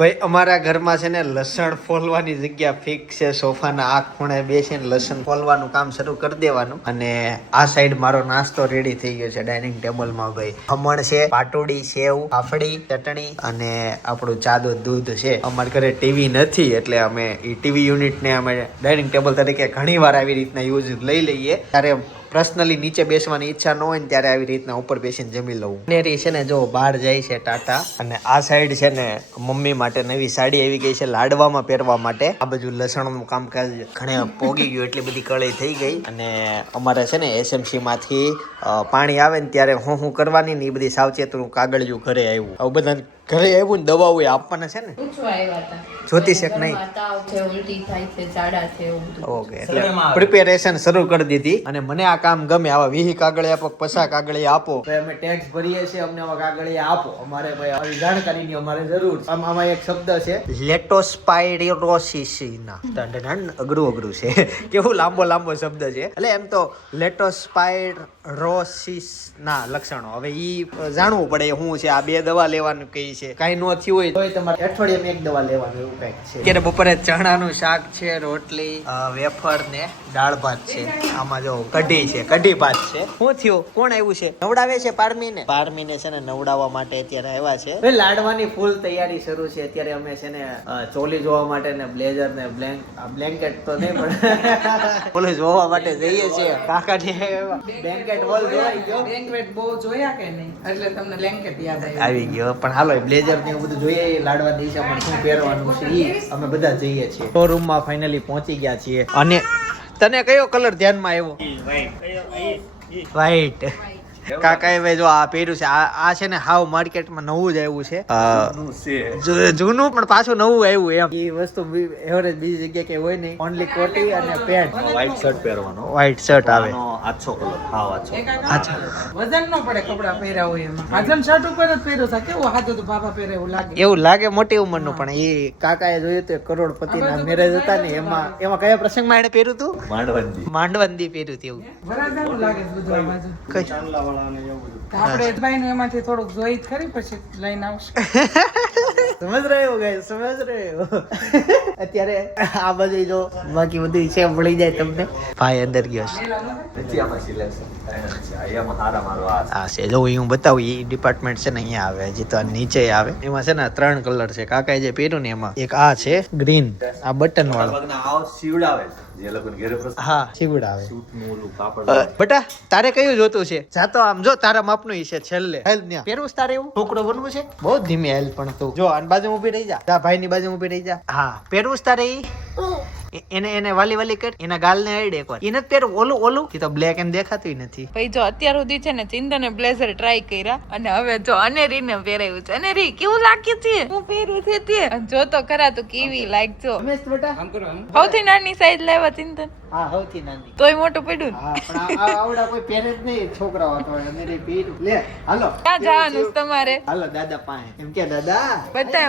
ભાઈ અમારા ઘરમાં છે ને લસણ ફોલવાની જગ્યા ફિક્સ છે. સોફાના આ ખૂણે બેસીને લસણ ફોલવાનું કામ શરૂ કરી દેવાનું. અને આ સાઈડ મારો નાસ્તો રેડી થઈ ગયો છે ડાઇનિંગ ટેબલમાં. ભાઈ ખમણ છે, પાટોડી, સેવ, ફાફડી, ચટણી અને આપણું ચાદો દૂધ છે. અમારા ઘરે ટીવી નથી એટલે અમે એ ટીવી યુનિટને અમે ડાઇનિંગ ટેબલ તરીકે ઘણી વાર આવી રીતના યુઝ લઈ લઈએ. ત્યારે પર્સનલી નીચે બેસવાની ઈચ્છા ન હોય ને ત્યારે આવી રીતના ઉપર બેસીને જમી લઉં. નેરી છે ને જો બહાર જાય છે ટાટા. અને આ સાઈડ છે ને મમ્મી માટે નવી સાડી આવી ગઈ છે લાડવામાં પહેરવા માટે. આ બાજુ લસણનું કામકાજ ઘણે પોગી ગયું, એટલી બધી કળાઈ થઈ ગઈ. અને અમારે છે ને એસએમસી માંથી પાણી આવે ને ત્યારે હું કરવાની ને એ બધી સાવચેતનું કાગળિયું ઘરે આવ્યું. આવું બધા ઘરે આવ્યું ને દવાઓ આપવાના છે ને જ્યોતિષ એક નહીં. ઓકે, એટલે પ્રિપેરેશન શરૂ કરી દીધી. અને મને આ કામ ગમે. આવા 20 કાગળિયા આપો, 50 કાગળિયા આપો, અમે ટેક્સ ભરીએ છીએ, અમને આવા કાગળિયા આપો. અમારે ભાઈ આવી જાણકારીની અમારે જરૂર છે. આમાં એક શબ્દ છે લેટોસ્પાઇરોસિસ ના. અઘરું છે, કેવું લાંબો શબ્દ છે. એટલે એમ તો લેટોસ્પાઇરોસિસ ના લક્ષણો હવે ઈ જાણવું પડે શું છે. આ 2 દવા લેવાનું કઈ છે, કઈ નો થયું હોય તો તમારે અઠવાડિયામાં 1 દવા લેવાનું એવું કઈક છે. અત્યારે બપોરે ચણાનું શાક છે, રોટલી, વેફર ને દાળ ભાત છે. આમાં જો કઢી છે, કઢી ભાત છે. શું થયું? કોણ આવ્યું છે? નવડાવે છે પારમીને છે ને નવડાવવા માટે અત્યારે આવ્યા છે. લાડવાની ફૂલ તૈયારી શરૂ છે. અત્યારે અમે છે ને ચોલી જોવા માટે ને બ્લેઝર ને બ્લેન્કેટ તો નહીં પણ ચોલી જોવા માટે જઈએ છીએ. કાકા ને બ્લેન્કેટ વોલ જોઈ ગયો. બ્લેન્કેટ બહુ જોયા કે નહીં એટલે તમને બ્લેન્કેટ યાદ આવી ગયો. પણ હાલો બ્લેઝર ને બધું જોઈએ લાડવા દિશામાં શું પહેરવાનું છે ઈ અમે બધા જઈએ છીએ. શોરૂમ માં ફાઇનલી પહોંચી ગયા છીએ. અને તને કયો કલર ધ્યાનમાં આવ્યો? વ્હાઈટ. કાકાએ ભાઈ જો આ પહેર્યું છે. આ છે ને હાવ માર્કેટમાં નવું જ આવ્યું છે. જૂનું પણ પાછું નવું આવ્યું એમ. એ વસ્તુ એવરેજ બીજી જગ્યાએ કઈ હોય નહીં. ઓનલી કોટી અને પેન્ટ. વ્હાઈટ શર્ટ પહેરવાનો. વ્હાઈટ શર્ટ આવે. આછો કલર, હાવ આછો. વજન નો પડે કપડા પહેર્યા હોય એમાં. આજન શર્ટ ઉપર જ પહેર્યો છે. કેવું હાથું તો બાબા પહેરે એવું લાગે. એવું લાગે મોટી ઉંમરનું. પણ એ કાકાએ જોયું તો કરોડપતિના મેરેજ હતા ને એમાં કયા પ્રસંગમાં એને પહેર્યું હતું? માંડવંદી પહેર્યું હતું. એવું બરાબર લાગે બધું બાજુ. કઈ આપણે ભાઈ નું એમાંથી થોડુંક જોઈ જ ખરી પછી લઈને આવશે. સમજ રહ્યો ગાઈસ, સમજ રહ્યો. અત્યારે આ બધું જો બાકી બધું છે મળી જાય તમને. ભાઈ અંદર ગયો છે. હા છે જો હું બતાવું. એ ડિપાર્ટમેન્ટ છે ને અહીંયા આવે, હજી તો નીચે આવે. એમાં છે ને 3 કલર છે. કાકાએ જે પહેર્યું ને એમાં એક આ છે ગ્રીન, આ બટન વાળો. હા શીવડાવે. બટા તારે કયું જોતું છે? જાતો આમ જો તારા માપનું ઈ છે છેલ્લે. હેલ ન્યા પહેરવું તારે એવું છોકરો બનવું છે? બહુ ધીમે હેલ. પણ તું જો આની બાજુ ઊભી રહી જા. જા ભાઈ ની બાજુ ઊભી રહી જા. હા પહેરવું તારે ઈ. એને વાલી કર. એના ગાલ ને આઈડ એકવાર. એને પહેરવું ઓલું એ તો બ્લેક એન્ડ દેખાતું નથી. ભાઈ જો અત્યાર સુધી છે ને ચિંતને બ્લેઝર ટ્રાય કર્યા અને હવે જો અનેરી ને પહેરાયું છે. અનેરી કેવું લાગે છે? હું પહેર્યું છે તે જો તો ખરા તું કેવી લાગજો. રમેશ બેટા સૌથી નાની સાઈઝ લાવ્યા ચિંતન. હા સૌથી નાની. તોય મોટું પડ્યું ને. હા પણ આવડા કોઈ પહેરે જ નહીં છોકરાઓ તો. અને પહેર્યું લે હાલો. ક્યાં જવાનું છે તમારે? હાલો દાદા પાસે. એમ કે દાદા બધા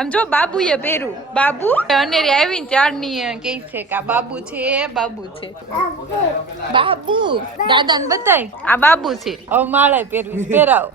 આમ જો બાબુએ પહેર્યું. બાબુ અનેરી આવીને ચારની કે છે કે આ બાબુ છે, બાબુ છે, બાબુ. દાદાને બતાય આ બાબુ છે. હવે માળે પહેરવી પહેરાવો.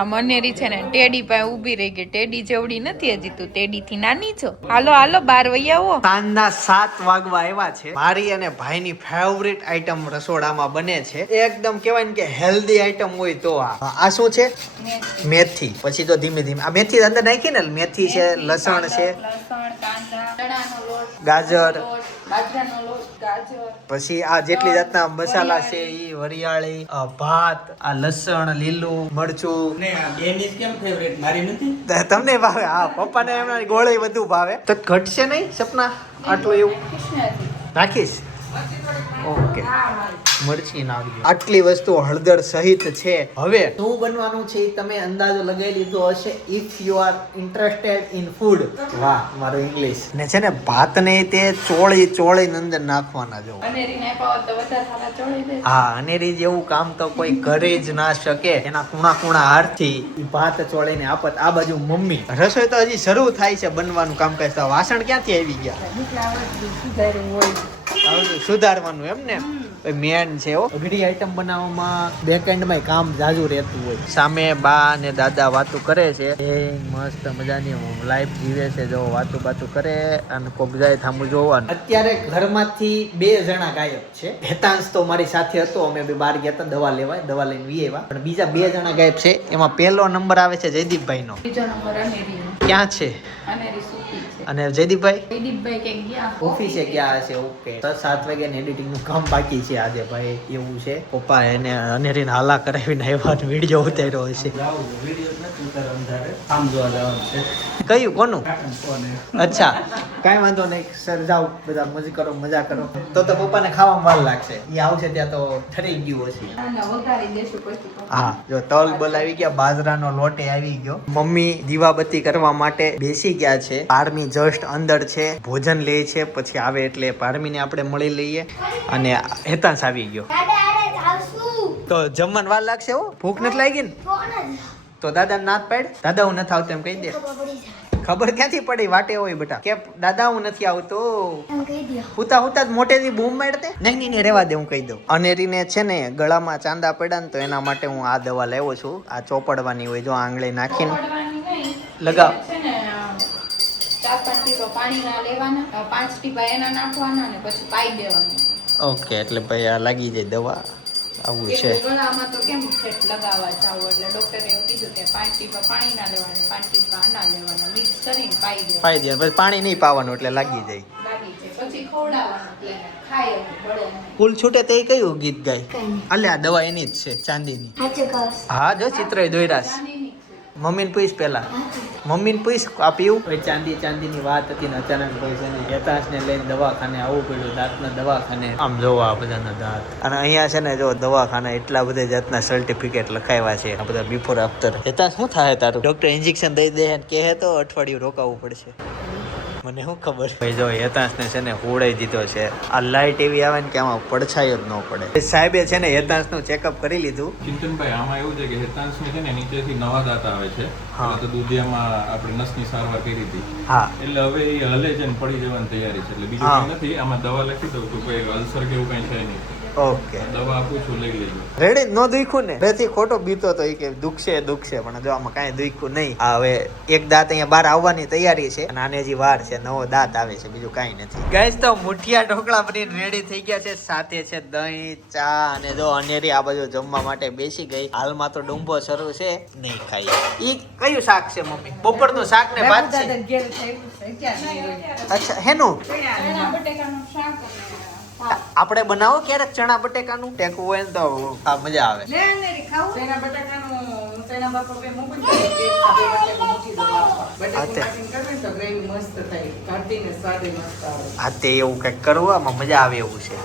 આમ અનેરી છે ને ટેડી પાસે ઊભી રહી ગઈ. ટેડી જેવડી નથી હજી, તું ટેડી થી નાની છો. હાલો બાર વહી આવો. સાંજના 7 વાગવા આવ્યા છે. મારી અને ભાઈની ફેવરિટ આઈટમ રસોડામાં બને છે. એકદમ કેવાય ને કે હેલ્ધી આઈટમ હોય તો આ શું છે? મેથી. પછી તો ધીમે ધીમે આ મેથી અંદર નાખી ને. મેથી છે, લસણ છે, ગાજર, પછી આ જેટલી જાતના મસાલા છે ઈ, વરિયાળી, ભાત, આ લસણ, લીલું મરચું. તમને ભાવે? હા પપ્પાને એમના ગોળી વધુ ભાવે. તો ઘટશે નહીં સપના આટલું એવું નાખીશ? ઓકે મરચી નાખજો. આટલી વસ્તુ હળદર સહિત છે. હવે શું બનવાનું છે તમે અંદાજો લગાવી લીધો હશે. If you are interested in food. વાહ મારું ઇંગ્લિશ. ને છે ને ભાત ને તે ચોળી અંદર નાખવાના જો. હા અનેરી જેવું કામ તો કોઈ કરી જ ના શકે. એના કુણા હારથી ભાત ચોળીને આપત. આ બાજુ મમ્મી. રસોઈ તો હજી શરૂ થાય છે બનવાનું કામકાજ. વાસણ ક્યાંથી આવી ગયા? સુધારવાનું એમ ને. મેન છે હો. અઘરી આઈટમ બનાવવામાં બેક એન્ડમાં કામ જાજુ રહેતું હોય. સામે બા અને દાદા વાતું કરે છે. એ મસ્ત મજાની લાઈફ જીવે છે. જો વાતું બાતું કરે અને કોક જાય થાંભું જોવાનું. અત્યારે ઘરમાંથી 2 જણા ગાયબ છે. હેતાંશ તો મારી સાથે હતો. અમે બે બહાર ગયા હતા દવા લેવા. દવા લઈને વી આવ્યા. પણ બીજા 2 જણા ગાયબ છે. એમાં પહેલો નંબર આવે છે જયદીપભાઈ નો. બીજો નંબર અનેરી ક્યાં છે? અનેરી સુતી છે. અને જયદીપભાઈ જયદીપભાઈ કે ગયા ઓફિસે ગયા હશે. ઓકે 7 વાગ્યા ને એડિટિંગ નું કામ બાકી છે આજે ભાઈ. એવું છે પપ્પા એને અનેરીને હાલા કરાવીને આવ્યા વિડીયો ઉતાર્યો હશે. કયું કોનું? અચ્છા કાંઈ વાંધો નહીં સર જાઓ બધા મજા કરો. તો પપ્પાને ખાવામાં વાર લાગશે. એ આવશે ત્યાં તો ઠરી ગયું હશે. વઘારી દેશું પછી. હા જો તલ બલ આવી ગયા. બાજરાનો લોટ આવી ગયો. મમ્મી દીવાબત્તી કરવા માટે બેસી ગયા છે. પારમી જસ્ટ અંદર છે. ભોજન લે છે. પછી આવે એટલે પારમીને આપણે મળી લઈએ. અને હેતાંશ આવી ગયો. તો જમવાનું વાર લાગશે હો. ભૂખ નથી લાગી ને? તો દાદા નાથ પાડ. દાદા હું નથી આવતો એમ કહી દે. ખબર ક્યાંથી પડી? વાટે હોય બેટા કે દાદા હું નથી આવતો. હુતા હુતા જ મોટેથી બૂમ મારતે. નહીં રેવા દે હું કહી દઉં. અનેરીને છે ને ગળામાં ચાંદા પડ્યા ને તો એના માટે હું આ દવા લાવ્યો છું. આ ચોપડવાની હોય જો આંગળી નાખીને લગાવ. 4-5 ટીપા પાણીના લેવાના, 5 ટીપા એના નાખવાના અને પછી પાઈ દેવાનું. ઓકે એટલે ભાઈ આ લાગી જાય દવા. આવું છે. ગળામાં તો કેમ સેટ લગાવવા જાવ એટલે ડોક્ટરે એવું કીધું કે 5 ટીપા પાણીના લેવાના, 5 ટીપા આના લેવાના, મિક્સ કરીને પાઈ દેવાનું. પાઈ દે પછી પાણી નહીં પાવાનું એટલે લાગી જાય. લાગી જાય પછી ખવડાવવાનું એટલે ખાય એટલે બળે નહીં. ફૂલ છૂટે તે કયું ગીત ગાય? અલે આ દવા એની જ છે ચાંદીની. હા જો ચિત્ર દોયરાસ. મમ્મીને પૂછ પેલા. મમ્મીને પૂછ આ પીવું. ચાંદીની વાત હતી ને અચાનક ભાઈ છે ને હેતાંશને લઈને દવાખાને આવવું પડ્યું. દાંતના દવાખાને આમ જોવો આ બધાના દાંત. અને અહીંયા છે ને જો દવાખાના એટલા બધા જાતના સર્ટિફિકેટ લખાવ્યા છે. આ બધા બિફોર આફ્ટર. હેતાંશ શું થાય તારું? ડોક્ટર ઇન્જેક્શન દઈ દે ને કહે તો અઠવાડિયું રોકાવું પડશે. મને શું ખબર. ભાઈ જો હેતાંશને છે ને હોડાઈ દીધો છે. આ લાઈટ એવી આવે ને કે આમાં પડછાયો જ ન પડે. સાહેબે છે ને હેતાંશનું ચેકઅપ કરી લીધું. ચિંતનભાઈ આમાં એવું છે કે હેતાંશને છે ને નીચેથી નવા દાંત આવે છે. તો દુધિયામાં આપણે નસની સારવાર કરી હતી. હા એટલે હવે એ હલે છે ને પડી જવાની તૈયારી છે. એટલે બીજું કંઈ નથી. આમાં દવા લખી દઉં છું. કોઈ અલ્સર કે એવું કંઈ છે નહીં. ઓકે દવા આપું છું લઈ લેજો. રેડી ન દુખ્યું ને? બેથી ખોટો બીતો તો કે દુખશે પણ જો આમાં કાંઈ દુખ્યું નહીં. આ હવે એક દાંત અહીંયા બહાર આવવાની તૈયારી છે અને આને હજી વાર છે. નવો દાંત આવે છે બીજું કાંઈ નથી. ગાઈસ તો મુઠિયા ઢોકળા બનીને રેડી થઈ ગયા છે. સાથે છે દહીં ચા અને જો અનેરી આ બાજુ જમવા માટે બેસી ગઈ. હાલમાં તો ડુંબો શરૂ છે. નહીં ખાઈ. ઈ કયું શાક છે મમ્મી? બપોરનું શાક ને ભાત છે. અચ્છા હેનું? બટેકાનું શાક અને આપણે બનાવો ક્યારેક ચણા બટેકાનું. ટેકવું હોય ને તો આ મજા આવે. તેના બટાકાનું તેના બાપા બે મોકલી દે. બટાકા મૂકી દો. બટાકા કાઢીને કરવે તો ગ્રેવી મસ્ત થાય. કાઢીને સ્વાદ મસ્ત આવે. હા તે એવું કંઈક કરવું આમાં મજા આવે એવું છે.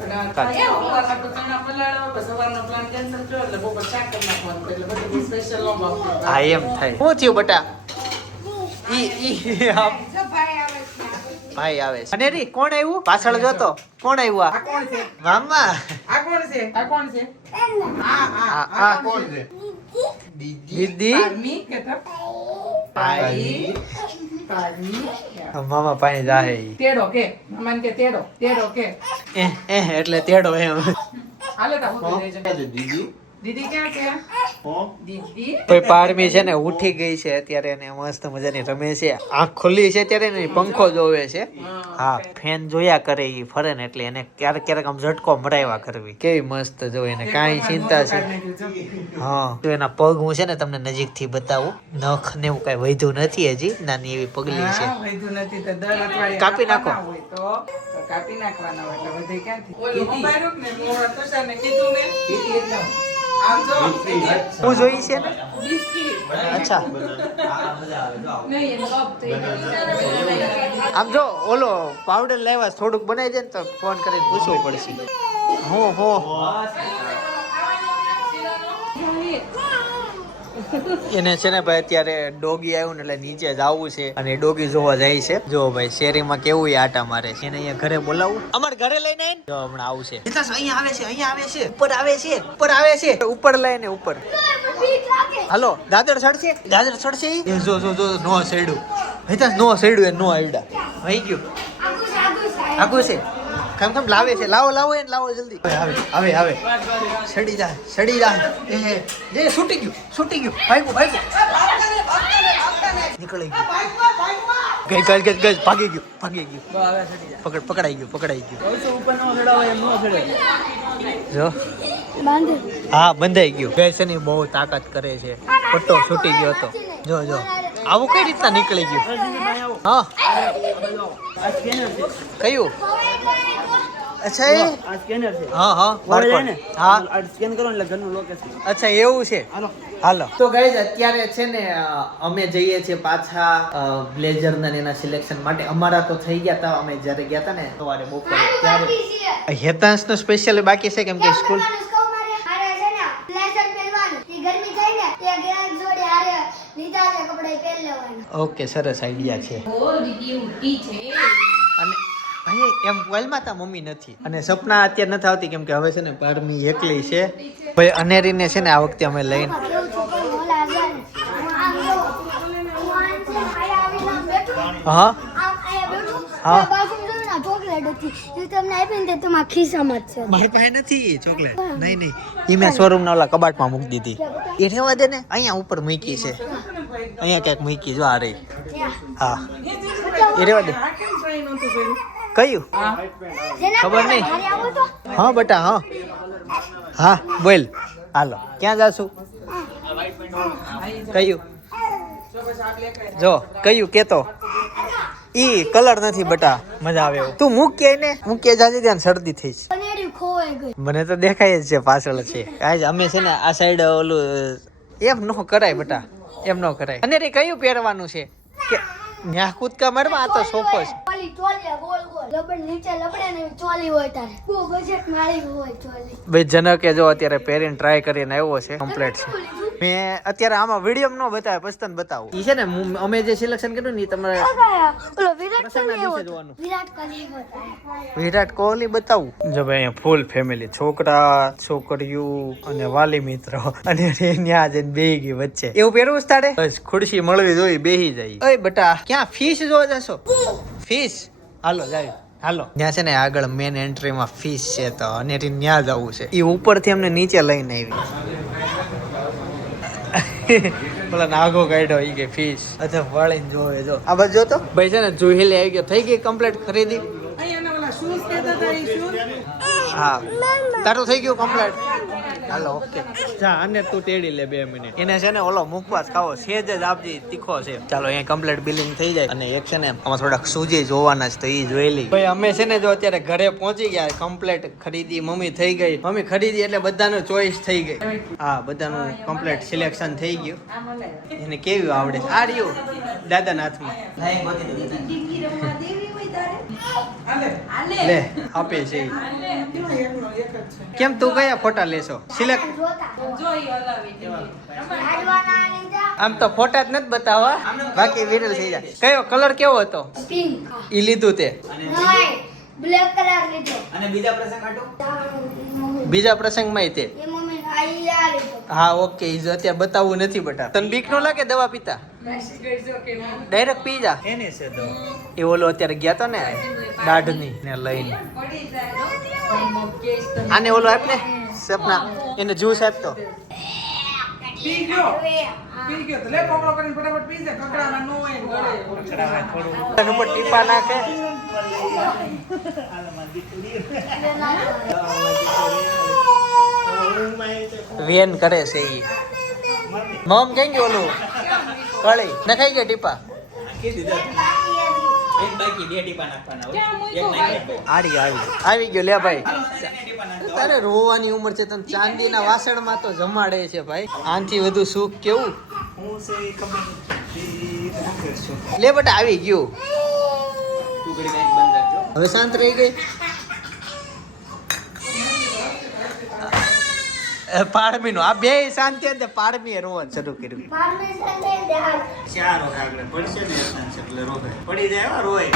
ચણા પલાળો સવારનો પ્લાન કેન્સલ થયો એટલે બપોર શાક કરી નાખવાનું. એટલે બધું સ્પેશિયલ નો ભાવ. હા એમ થાય. શું થયું બટા? ભાઈ આવે છે. અનેરી કોણ આવ્યું? પાછળ જોતો કોણ આવ્યું? આ કોણ છે? મામા. આ કોણ છે? આ કોણ છે? આ કોણ છે? દીદી. પારમી કે તો પાઈ પારમી મામા પાણી જાહે. તેડો કે મન કે તેડો કે એટલે તેડો એમ. હાલે તા હું દે દીદી. દીદી ક્યાં છે? દીદી કોઈ પારમી છે ને ઉઠી ગઈ છે અત્યારે. એને મસ્ત મજાની રમે છે. આંખ ખુલ્લી છે ત્યારે એને પંખો જોવે છે. હા ફેન જોયા કરે ઈ ફરે ને એટલે એને ક્યારેક આમ ઝટકો મરાવ્યા કરવી. કેવી મસ્ત જો એને કાંઈ ચિંતા છે. હા તો એના પગ હું છે ને તમને નજીકથી બતાવું. નખ ને એવું કાંઈ વધ્યું નથી હજી. નાની એવી પગલી છે. વૈધું નથી તો દર અઠવાડિયે કાપી નાખો. હોય તો કાપી નાખવાના હોય એટલે બધે ક્યાંથી ઓલું મોબાઈલ ને મોર તુષાર ને કીધું મેં દીદી એકદમ આમ જો હું જોઈ છે ને. બિસ્કિટ અચ્છા નહીં એ કપ થઈ ગયું. આમ જો ઓલો પાવડર લાવ્યા થોડુંક બનાવી દે ને તો ફોન કરીને પૂછવું પડશે. હો એને છે ને ભાઈ અત્યારે ડોગી આવ્યું ને એટલે નીચે જવું છે અને ડોગી જોવા જાય છે. જો ભાઈ શેરીમાં કેવું આટા મારે છે. એને અહીંયા ઘરે બોલાવું. અમારે ઘરે લઈને આવીને જો હમણાં આવશે. અહીંયા આવે છે ઉપર આવે છે ઉપર લઈને ઉપર. હાલો દાદર ચડશે એ જો નો સેડું. હિતાશ નો સેડું એ નો આવડા વહી ગયું. આગું છે કેમ લાવે છે, લાવો એને લાવો જલ્દી. આવે સડી જાય એ છૂટી ગયું ભાગ્યું નીકળી ગયું ગઈ ભાગી ગયું પકડાઈ ગયું જો હા બંધાઈ ગયું. ગઈ છે ને બહુ તાકાત કરે છે, પટ્ટો છૂટી ગયો હતો. જો આવું કઈ રીતના નીકળી ગયું? હા કયું? અચ્છા એ આ સ્કેનર છે. હા બરાબર ને? હા આ સ્કેન કરો એટલે ઘરનું લોકેશન. અચ્છા એવું છે. હાલો તો ગાઈઝ અત્યારે છે ને અમે જઈએ છીએ પાછા બ્લેઝર ના એના સિલેક્શન માટે. અમારા તો થઈ ગયા હતા, અમે જ્યારે ગયા હતા ને સવારે બપોરે ત્યારે. હેતાંશ નો સ્પેશિયલ બાકી છે કેમ કે સ્કૂલ ઓકે સરસ આઈડિયા છે. અને અહીં એમ મોબાઈલમાં તા મમ્મી નથી અને સપના અત્યારે નથી આવતી કેમ કે હવે છે ને પારમી એકલી છે. ભાઈ અનેરીને છે ને આ વખતે અમે લઈને હા મારી પાસે નથી ચોકલેટ. નહીં એ મેં શોરૂમ ના ઓલા કબાટમાં મૂકી દીધી. એ રહેવા દે ને, અહીંયા ઉપર મૂકી છે, અહીંયા ક્યાંક મૂકી. જો આ રહી. હા એ રહેવા દે. કયું ખબર નહીં. હા બટા હા બોલ. હાલો ક્યાં જાશું? કયું જો કયું કેતો? ઈ કલર નથી બટા, મજા આવે એવું. તું મૂકે ને મૂકે જાજે ત્યાં શરદી થઈ છે. મને તો દેખાય જ છે પાછળ છે. કાંઈ અમે છે ને આ સાઈડ ઓલું એમ ન કરાય બટા, એમ ન કરાય. અને રે કયું પહેરવાનું છે કે ન્યા કૂદકા મારવા? આ તો સોફો છે. ભાઈ જનકે જો અત્યારે પહેરીને ટ્રાય કરીને આવ્યો છે, કમ્પ્લીટ છે. મેં અત્યારે આમાં વિડીયો ન બતાવે, પછી તને બતાવું. ઈ છે ને અમે જે સિલેક્શન કર્યું ને તમારે વિરાટ કોહલી બતાવું. જો ભાઈ અહીંયા ફૂલ ફેમિલી, છોકરા છોકરીઓ અને વાલી મિત્રો, અને ત્યાં જઈને બેહી ગઈ વચ્ચે. એવું પહેરવું જ તારે? બસ ખુરશી મળવી જોઈએ, બેહી જાય. ઓય બટા ક્યાં ફિશ જોવા જશો? ફિશ હાલો જાય. હાલો ત્યાં છે ને આગળ મેન એન્ટ્રીમાં ફિશ છે, તો અને ત્યાં જવું છે. એ ઉપરથી અમને નીચે લઈને આવી. પેલા નાગો કાઢ્યો ઈ કે ફિશ અચ્છા વાળીને જોવે. જો આ બાજુ જો તો ભાઈ છે ને જોઈ આવી ગયો. થઈ ગઈ કમ્પ્લીટ ખરીદી? હા તારું થઈ ગયું કમ્પ્લીટ. હાલો ઓકે જા. અને તું તેડી લે 2 મિનિટ. એને છે ને ઓલો મુખવાસ ખાવો, સેજ જ આપજી, તીખો છે. ચાલો અહીંયા કમ્પ્લીટ બિલિંગ થઈ જાય. અને એક છે ને આમાં થોડાક સૂજી જોવાના છે, તો ઈ જોઈ લઈ. ભાઈ અમે છે ને જો અત્યારે ઘરે પહોંચી ગયા, કમ્પ્લીટ ખરીદી મમ્મી થઈ ગઈ. મમ્મી ખરીદી એટલે બધાનું ચોઈસ થઈ ગઈ. હા બધાનું કમ્પ્લીટ સિલેક્શન થઈ ગયું. એને કેવી આવડે છે? આ રહ્યું દાદાના હાથમાં. લે આપે છે. કેમ તું કયા ફોટા લેશો? સિલેક્ટ આમ તો ફોટા જ નથી બતાવવા, બાકી વિરલ થઈ જાય. કયો કલર કેવો હતો? ઈ લીધું તે? બ્લેક કલર લીધો. અને બીજા પ્રસંગમાં તે? હા ઓકે. ઈ અત્યારે બતાવવું નથી બટા. તને બીક નો લાગે દવા પીતા? ડાયરેક્ટ પી જા. એને છે દવા. એ ઓલો અત્યારે ગયા તો ને દાઢની ને લઈને. આને ઓલો આપ ને સપના, એને જ્યુસ આપતો. પી ગયો તો લે કોકડો કરીને ફટાફટ પી જા. કકડામાં નો હોય ગળે. તને ઉપર ટીપા નાખે. વેન કરે છે ઈ. મમ કઈ ગયું ઓલું કળી નખાઈ ગયા ટીપા? આવી ગયો લે ભાઈ. તારે રોવાની ઉંમર છે, તને ચાંદીના વાસણમાં તો જમાડે છે ભાઈ. આનથી વધુ સુખ કેવું? લે બટા આવી ગયું. હવે શાંત રહી ગઈ. પાડમી નું આ બે શાંતિ હતી. પાડમી રોવાનું શરૂ કર્યું. ચાર આગળ પડશે ને એટલે રોવે. પડી જાય રોય.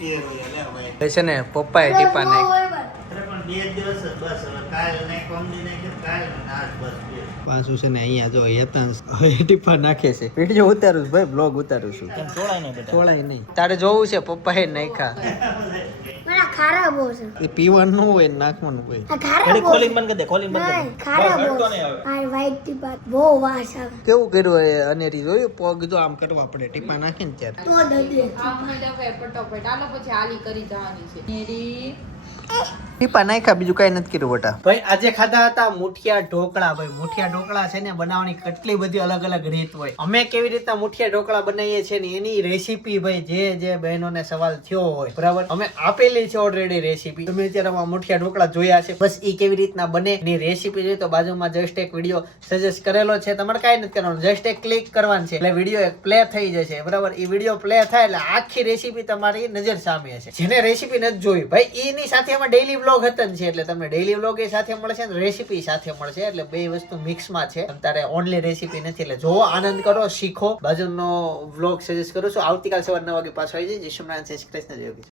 એ રોય લે ભાઈ. છે ને પપ્પાએ ટીપા નાખી. પણ 2 દિવસ જ બસ. હવે કાલ નહીં કોમની નહીં કાલ આજ બસ. પાછું છે ને અહીંયા જો હેતાંશ હવે ટીપા નાખે છે. વિડિયો ઉતારું છું ભાઈ, બ્લોગ ઉતારું છું. તોળાય નહીં. તારે જોવું છે? પપ્પાએ નાખ્યા. ખારા બહુ છે એ પીવાનું હોય ને નાખવાનું હોય. આ ખારા ઘડી બહુ ખોલીને બંધ કરી દે, ખોલીને બંધ કરી દે. નહીં, ખારા બસ, બહુ હટતો નહીં હવે. આ white ટીપા બહુ વાસ આવે કેવું કર્યું એ અનેરી જોયું પગ જો આમ કરવા પડે ટીપા નાખીને ત્યારે. તો દે ફટાફટ આલો પછી આલી કરી જવાની છે મેરી ટીપા નાખ્યા બીજું કઈ નથી કર્યું બેટા. ભાઈ આજે ખાધા હતા મુઠિયા ઢોકળા. ભાઈ મુઠિયા ઢોકળા છે ને બનાવવાની કેટલી બધી અલગ અલગ રીત હોય. અમે કેવી રીતના મુઠિયા ઢોકળા બનાવીએ છીએ ને એની રેસીપી ભાઈ જે બહેનોને સવાલ થયો હોય બરાબર અમે આપેલી છે ઓલરેડી રેસીપી. તમે અત્યારે આમાં મુઠિયા ઢોકળા જોયા છે બસ ઈ કેવી રીતના બને એની રેસીપી જોઈએ તો બાજુમાં જસ્ટ એક વિડીયો સજેસ્ટ કરેલો છે. તમારે કાંઈ નથી કરવાનું, જસ્ટ એક ક્લિક કરવાનું છે એટલે વિડીયો એક પ્લે થઈ જશે બરાબર. એ વિડીયો પ્લે થાય એટલે આખી રેસીપી તમારી નજર સામે હશે. જેને રેસીપી નથી જોઈ ભાઈ એની સાથે એમાં ડેઈલી વ્લોગ હતા છે એટલે તમને ડેઈલી વ્લોગ એ સાથે મળશે ને રેસીપી સાથે મળશે એટલે બે વસ્તુ મિક્સમાં છે. તારે ઓનલી રેસીપી નથી એટલે જોવો, આનંદ કરો, શીખો. બાજુનો વ્લોગ સજેસ્ટ કરું છું. આવતીકાલ સવાર 9 વાગે પાછો આવી જાય. જય શ્રી કૃષ્ણ, જય શ્રી કૃષ્ણ, જય યોગી.